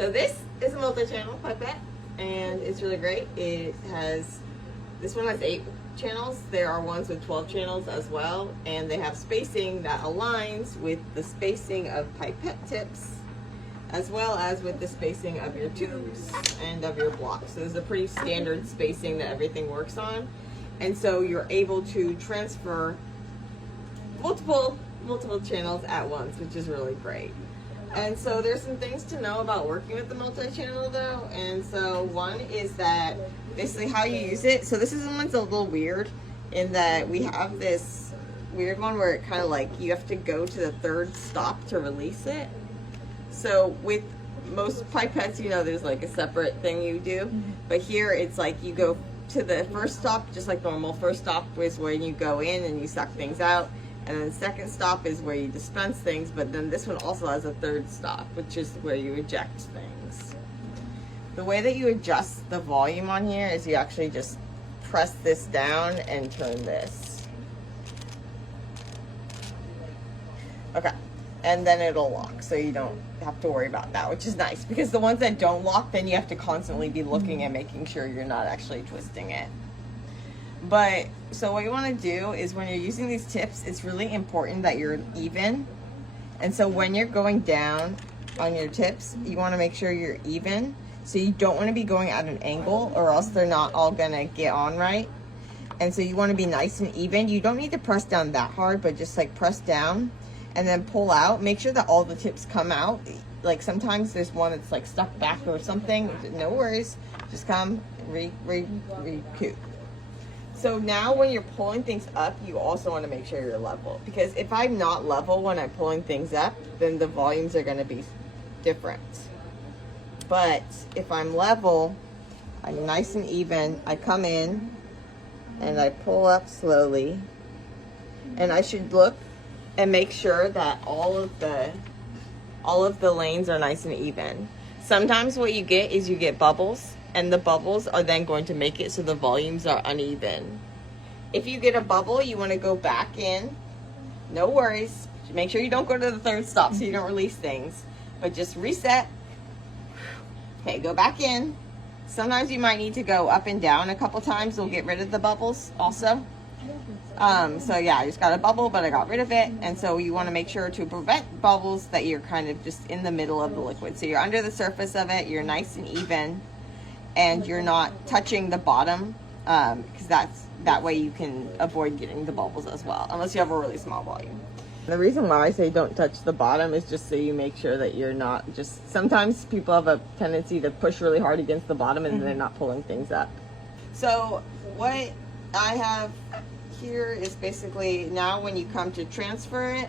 So this is a multi-channel pipette, and it's really great. It has, this one has 8 channels. There are ones with 12 channels as well, and they have spacing that aligns with the spacing of pipette tips, as well as with the spacing of your tubes and of your blocks. So there's a pretty standard spacing that everything works on, and so you're able to transfer multiple channels at once, which is really great. And so there's some things to know about working with the multi-channel though. And so one is that basically how you use it. So this one's a little weird in that we have this weird one where it kind of like you have to go to the 3rd stop to release it. So with most pipettes, you know, there's like a separate thing you do, but here it's like you go to the 1st stop just like normal. 1st stop is when you go in and you suck things out. And then the 2nd stop is where you dispense things, but then this one also has a 3rd stop, which is where you eject things. The way that you adjust the volume on here is you actually just press this down and turn this. Okay, and then it'll lock, so you don't have to worry about that, which is nice, because the ones that don't lock, then you have to constantly be looking and making sure you're not actually twisting it. But so what you want to do is when you're using these tips, it's really important that you're even. And so when you're going down on your tips, you want to make sure you're even. So you don't want to be going at an angle, or else they're not all going to get on right. And so you want to be nice and even. You don't need to press down that hard, but just like press down and then pull out. Make sure that all the tips come out. Like sometimes there's one that's like stuck back or something. No worries. Just come, recoup. So now when you're pulling things up, you also want to make sure you're level. Because if I'm not level when I'm pulling things up, then the volumes are going to be different. But if I'm level, I'm nice and even, I come in and I pull up slowly. And I should look and make sure that all of the lanes are nice and even. Sometimes what you get is you get bubbles, and the bubbles are then going to make it so the volumes are uneven. If you get a bubble, you want to go back in. No worries. Make sure you don't go to the 3rd stop so you don't release things. But just reset. Okay, go back in. Sometimes you might need to go up and down a couple times. We'll get rid of the bubbles also. So yeah, I just got a bubble, but I got rid of it. And so you want to make sure to prevent bubbles that you're kind of just in the middle of the liquid. So you're under the surface of it, you're nice and even, and you're not touching the bottom, because that way you can avoid getting the bubbles as well, unless you have a really small volume. The reason why I say don't touch the bottom is just so you make sure that you're not just, sometimes people have a tendency to push really hard against the bottom and they're not pulling things up. So what I have here is basically now when you come to transfer it,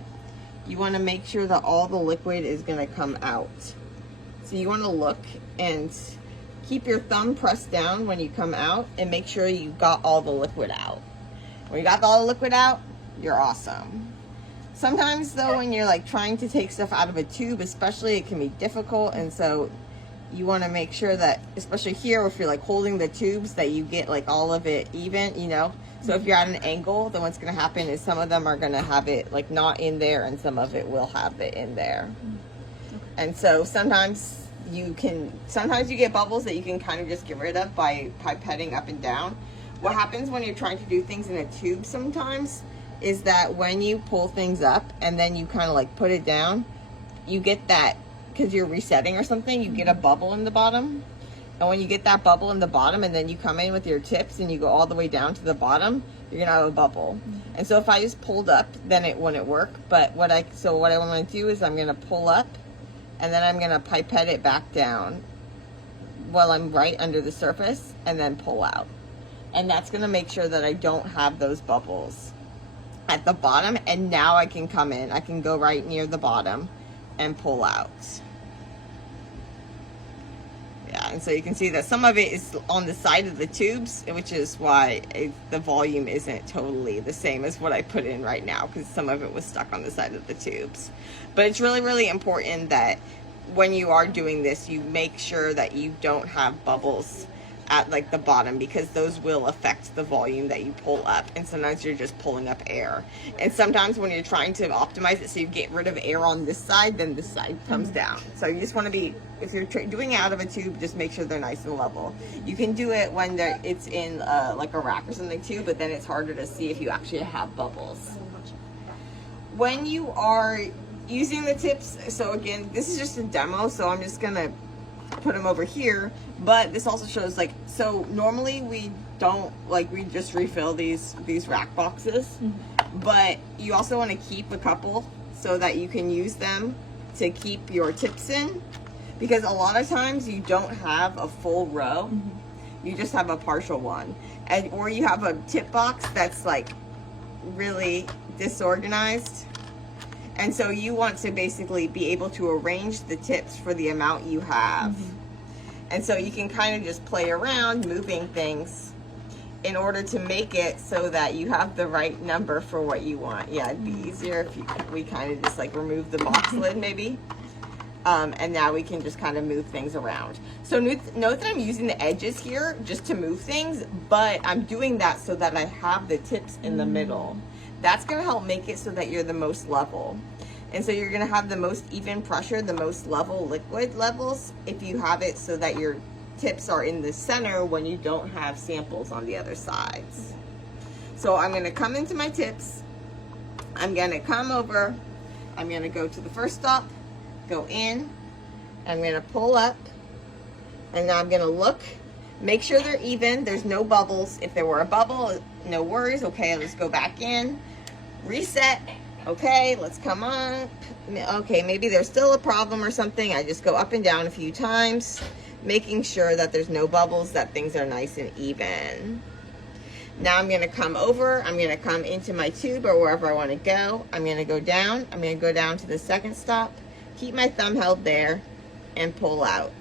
you want to make sure that all the liquid is going to come out. So you want to look and keep your thumb pressed down when you come out and make sure you got all the liquid out. When you got all the liquid out, you're awesome. Sometimes though, when you're like trying to take stuff out of a tube, especially, it can be difficult, and so you want to make sure that, especially here, if you're like holding the tubes, that you get like all of it even, you know. So if you're at an angle, then what's going to happen is some of them are going to have it like not in there, and some of it will have it in there. And so sometimes you get bubbles that you can kind of just get rid of by pipetting up and down. What happens when you're trying to do things in a tube sometimes is that when you pull things up and then you kind of like put it down, you get that, because you're resetting or something, you get a bubble in the bottom. And when you get that bubble in the bottom and then you come in with your tips and you go all the way down to the bottom, you're gonna have a bubble. And so if I just pulled up, then it wouldn't work. But what I want to do is I'm gonna pull up and then I'm gonna pipette it back down while I'm right under the surface, and then pull out. And that's gonna make sure that I don't have those bubbles at the bottom. And now I can come in, I can go right near the bottom and pull out. Yeah, and so you can see that some of it is on the side of the tubes, which is why the volume isn't totally the same as what I put in right now, because some of it was stuck on the side of the tubes. But it's really, really important that when you are doing this, you make sure that you don't have bubbles at like the bottom, because those will affect the volume that you pull up, and sometimes you're just pulling up air. And sometimes when you're trying to optimize it so you get rid of air on this side, then this side comes down. So you just want to be, if you're doing it out of a tube, just make sure they're nice and level. You can do it when it's in like a rack or something too, but then it's harder to see if you actually have bubbles. When you are using the tips, so again, this is just a demo, so I'm just gonna put them over here, but this also shows, like, so normally we don't, like, we just refill these rack boxes, but you also want to keep a couple so that you can use them to keep your tips in, because a lot of times you don't have a full row, you just have a partial one, and or you have a tip box that's like really disorganized. And so you want to basically be able to arrange the tips for the amount you have. And so you can kind of just play around moving things in order to make it so that you have the right number for what you want. Yeah, it'd be easier if we kind of just like remove the box lid maybe. And now we can just kind of move things around. So note that I'm using the edges here just to move things, but I'm doing that so that I have the tips in the middle. That's going to help make it so that you're the most level. And so you're going to have the most even pressure, the most level liquid levels, if you have it so that your tips are in the center when you don't have samples on the other sides. So I'm going to come into my tips. I'm going to come over. I'm going to go to the first stop, go in. I'm going to pull up. And now I'm going to look. Make sure they're even. There's no bubbles. If there were a bubble, no worries. Okay, let's go back in. Reset. Okay, let's come on. Okay, maybe there's still a problem or something. I just go up and down a few times, making sure that there's no bubbles, that things are nice and even. Now I'm going to come over. I'm going to come into my tube or wherever I want to go. I'm going to go down. I'm going to go down to the second stop. Keep my thumb held there and pull out.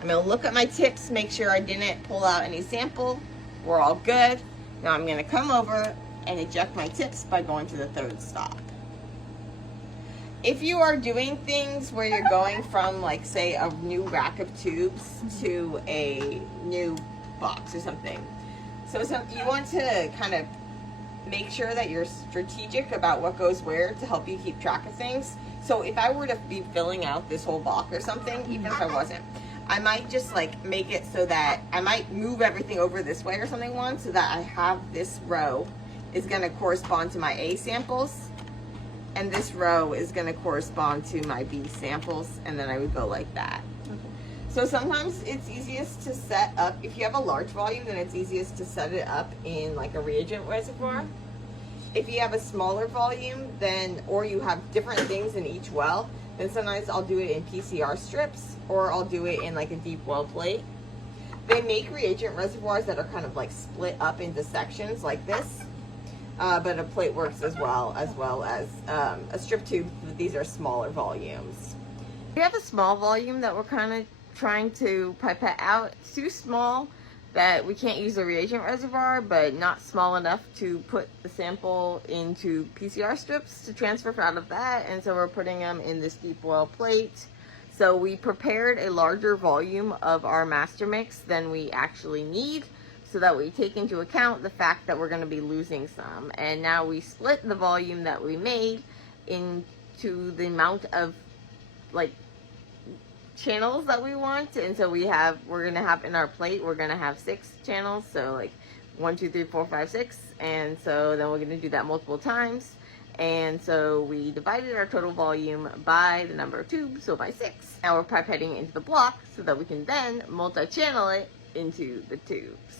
I'm going to look at my tips, make sure I didn't pull out any sample. We're all good. Now I'm going to come over and eject my tips by going to the third stop. If you are doing things where you're going from, like, say, a new rack of tubes to a new box or something, so you want to kind of make sure that you're strategic about what goes where to help you keep track of things. So if I were to be filling out this whole box or something, even if I wasn't, I might just like make it so that I might move everything over this way or something once, so that I have this row is going to correspond to my A samples, and this row is going to correspond to my B samples, and then I would go like that. Okay. So sometimes it's easiest to set up, if you have a large volume, then it's easiest to set it up in like a reagent reservoir. If you have a smaller volume, then, or you have different things in each well, then sometimes I'll do it in PCR strips, or I'll do it in like a deep well plate. They make reagent reservoirs that are kind of like split up into sections like this, but a plate works as well as a strip tube. These are smaller volumes. We have a small volume that we're kind of trying to pipette out. It's too small that we can't use a reagent reservoir, but not small enough to put the sample into PCR strips to transfer out of that, and so we're putting them in this deep well plate. So we prepared a larger volume of our master mix than we actually need, so that we take into account the fact that we're going to be losing some. And now we split the volume that we made into the amount of like channels that we want, and so we're gonna have in our plate, we're gonna have 6 channels, so like 1, 2, 3, 4, 5, 6, and so then we're gonna do that multiple times, and so we divided our total volume by the number of tubes, so by 6. Now we're pipetting into the block so that we can then multi-channel it into the tubes.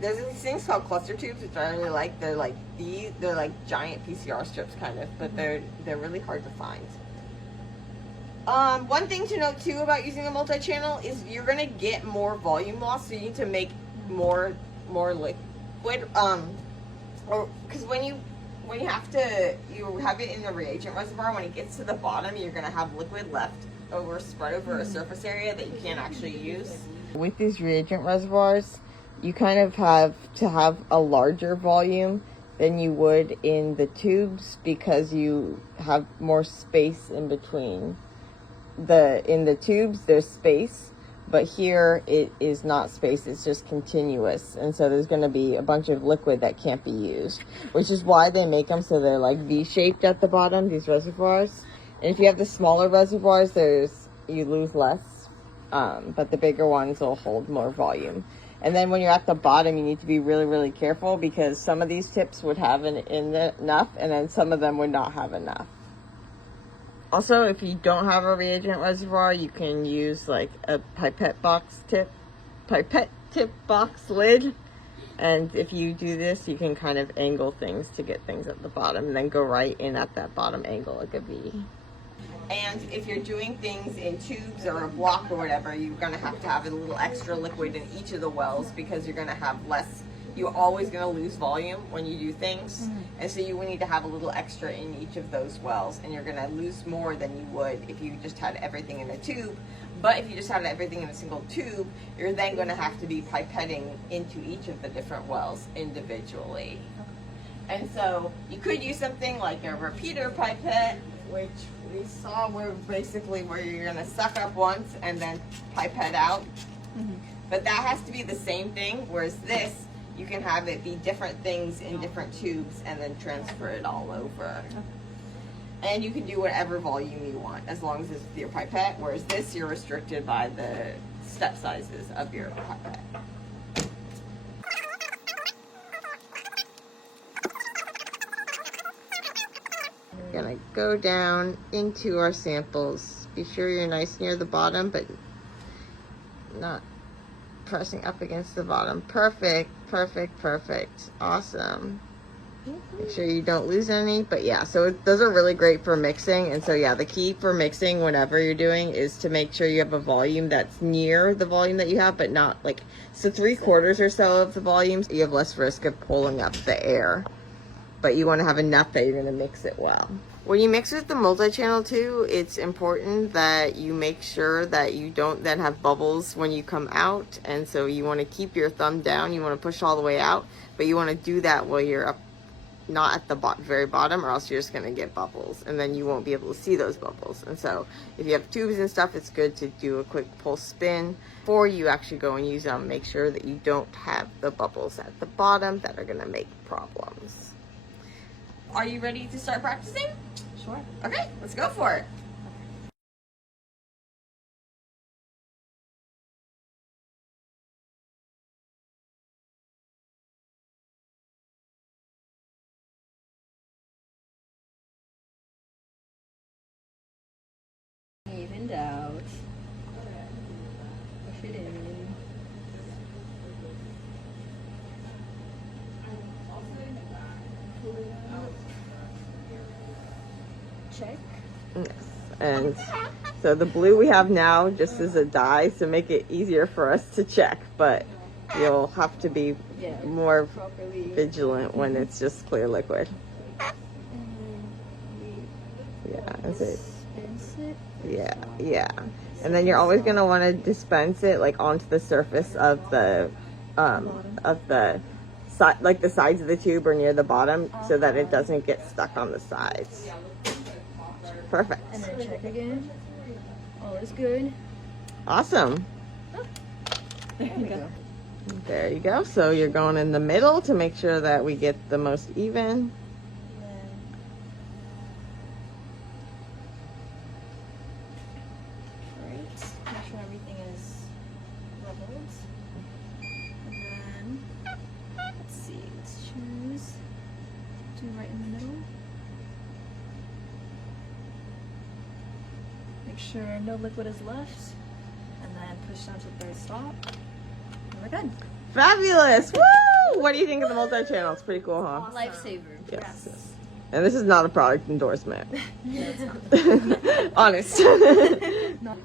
There's these things called cluster tubes, which I really like. They're like giant PCR strips, kind of, but they're really hard to find. One thing to note too about using a multi-channel is you're gonna get more volume loss, so you need to make more liquid. Or because when you have it in the reagent reservoir, when it gets to the bottom, you're gonna have liquid left over, spread over a surface area that you can't actually use. With these reagent reservoirs, you kind of have to have a larger volume than you would in the tubes because you have more space in between. In the tubes, there's space, but here it is not space, it's just continuous. And so there's going to be a bunch of liquid that can't be used, which is why they make them so they're like V-shaped at the bottom, these reservoirs. And if you have the smaller reservoirs, you lose less, but the bigger ones will hold more volume. And then when you're at the bottom, you need to be really, really careful because some of these tips would have enough, and then some of them would not have enough. Also, if you don't have a reagent reservoir, you can use like a pipette tip box lid. And if you do this, you can kind of angle things to get things at the bottom and then go right in at that bottom angle like a V. And if you're doing things in tubes or a block or whatever, you're going to have a little extra liquid in each of the wells because you're going to have less. You're always going to lose volume when you do things. And so you will need to have a little extra in each of those wells. And you're going to lose more than you would if you just had everything in a tube. But if you just had everything in a single tube, you're then going to have to be pipetting into each of the different wells individually. And so you could use something like a repeater pipette, which we saw where you're going to suck up once and then pipette out. But that has to be the same thing, whereas this, you can have it be different things in different tubes and then transfer it all over. And you can do whatever volume you want as long as it's with your pipette, whereas this, you're restricted by the step sizes of your pipette. Gonna go down into our samples. Be sure you're nice near the bottom, but not pressing up against the bottom. Perfect, perfect, perfect. Awesome. Make sure you don't lose any. But yeah, so those are really great for mixing. And so yeah, the key for mixing whenever you're doing is to make sure you have a volume that's near the volume that you have, but not like, so 3/4 or so of the volumes, you have less risk of pulling up the air. But you want to have enough that you're going to mix it well. When you mix with the multi-channel too, it's important that you make sure that you don't then have bubbles when you come out. And so you want to keep your thumb down. You want to push all the way out, but you want to do that while you're up, not at the very bottom, or else you're just going to get bubbles and then you won't be able to see those bubbles. And so if you have tubes and stuff, it's good to do a quick pulse spin before you actually go and use them. Make sure that you don't have the bubbles at the bottom that are going to make problems. Are you ready to start practicing? Sure. Okay, let's go for it. Evened out. Push it in. Check. Yes. And so the blue we have now just is a dye to make it easier for us to check, but you'll have to be more vigilant when it's just clear liquid. Yeah, is it? Yeah. And then you're always gonna want to dispense it like onto the surface of the like the sides of the tube or near the bottom, so that it doesn't get stuck on the sides. Perfect. And then check again. All is good. Awesome. There we go. There you go. So you're going in the middle to make sure that we get the most even. Make sure everything is leveled. And then, let's see, let's choose, do right in the middle. Make sure no liquid is left. And then push down to the third stop. And we're good. Fabulous. Woo! What do you think of the multi-channel? It's pretty cool, huh? Awesome. Lifesaver. Yes. And this is not a product endorsement. No, it's not. Honest. No.